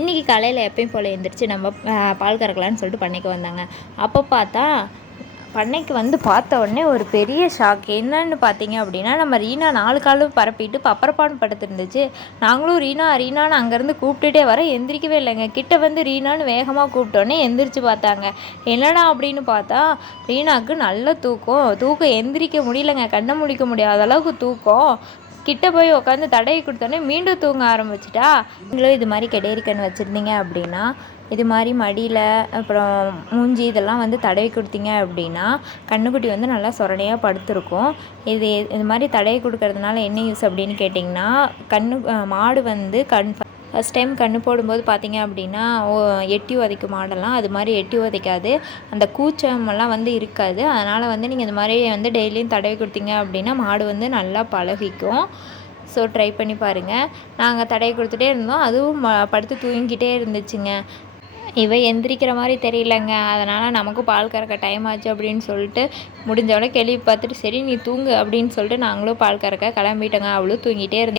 இன்றைக்கி காலையில் எப்பயும் போல் எழுந்திரிச்சு நம்ம பால் கறக்கலான்னு சொல்லிட்டு பண்ணைக்கு வந்தாங்க. அப்போ பார்த்தா பண்ணைக்கு வந்து பார்த்த உடனே ஒரு பெரிய ஷாக். என்னன்னு பார்த்தீங்க அப்படின்னா, நம்ம ரீனா 4 காலும் பரப்பிட்டு பப்பரப்பான்னு படுத்துருந்துச்சு. நாங்களும் ரீனா ரீனான்னு அங்கேருந்து கூப்பிட்டுட்டே வர எந்திரிக்கவே இல்லைங்க. கிட்ட வந்து ரீனான்னு வேகமாக கூப்பிட்டோன்னே எந்திரிச்சு பார்த்தாங்க. என்னடா அப்படின்னு பார்த்தா ரீனாவுக்கு நல்ல தூக்கம் எந்திரிக்க முடியலங்க. கண்ணை முழிக்க முடியாத அளவுக்கு தூக்கம். கிட்ட போய் உட்காந்து தடவி கொடுத்தோன்னே மீண்டும் தூங்க ஆரம்பிச்சிட்டா. நீங்களும் இது மாதிரி கெடேரி கண் வச்சுருந்தீங்க அப்படின்னா, இது மாதிரி மடியில் அப்புறம் மூஞ்சி இதெல்லாம் வந்து தடவி கொடுத்தீங்க அப்படின்னா கண்ணுக்குட்டி வந்து நல்லா சொரணையாக படுத்திருக்கும். இது மாதிரி தடவி கொடுக்கறதுனால என்ன யூஸ் அப்படின்னு கேட்டிங்கன்னா, மாடு வந்து ஃபஸ்ட் டைம் கன்று போடும்போது பார்த்தீங்க அப்படின்னா எட்டி உதைக்கும் மாடெல்லாம். அது மாதிரி எட்டி உதைக்காது, அந்த கூச்சமெல்லாம் வந்து இருக்காது. அதனால் வந்து நீங்கள் இது மாதிரி வந்து டெய்லியும் தடவி கொடுத்தீங்க அப்படின்னா மாடு வந்து நல்லா பழகிக்கும். ஸோ ட்ரை பண்ணி பாருங்கள். நாங்கள் தடவி கொடுத்துட்டே இருந்தோம். அதுவும் படுத்து தூங்கிக்கிட்டே இருந்துச்சுங்க. எந்திரிக்கிற மாதிரி தெரியலங்க. அதனால் நமக்கும் பால் கறக்க டைம் ஆச்சு அப்படின்னு சொல்லிட்டு முடிஞ்சவொடனே கேள்வி பார்த்துட்டு சரி நீ தூங்கு அப்படின்னு சொல்லிட்டு நாங்களும் பால் கறக்க கிளம்பிட்டோங்க. அவளும் தூங்கிட்டே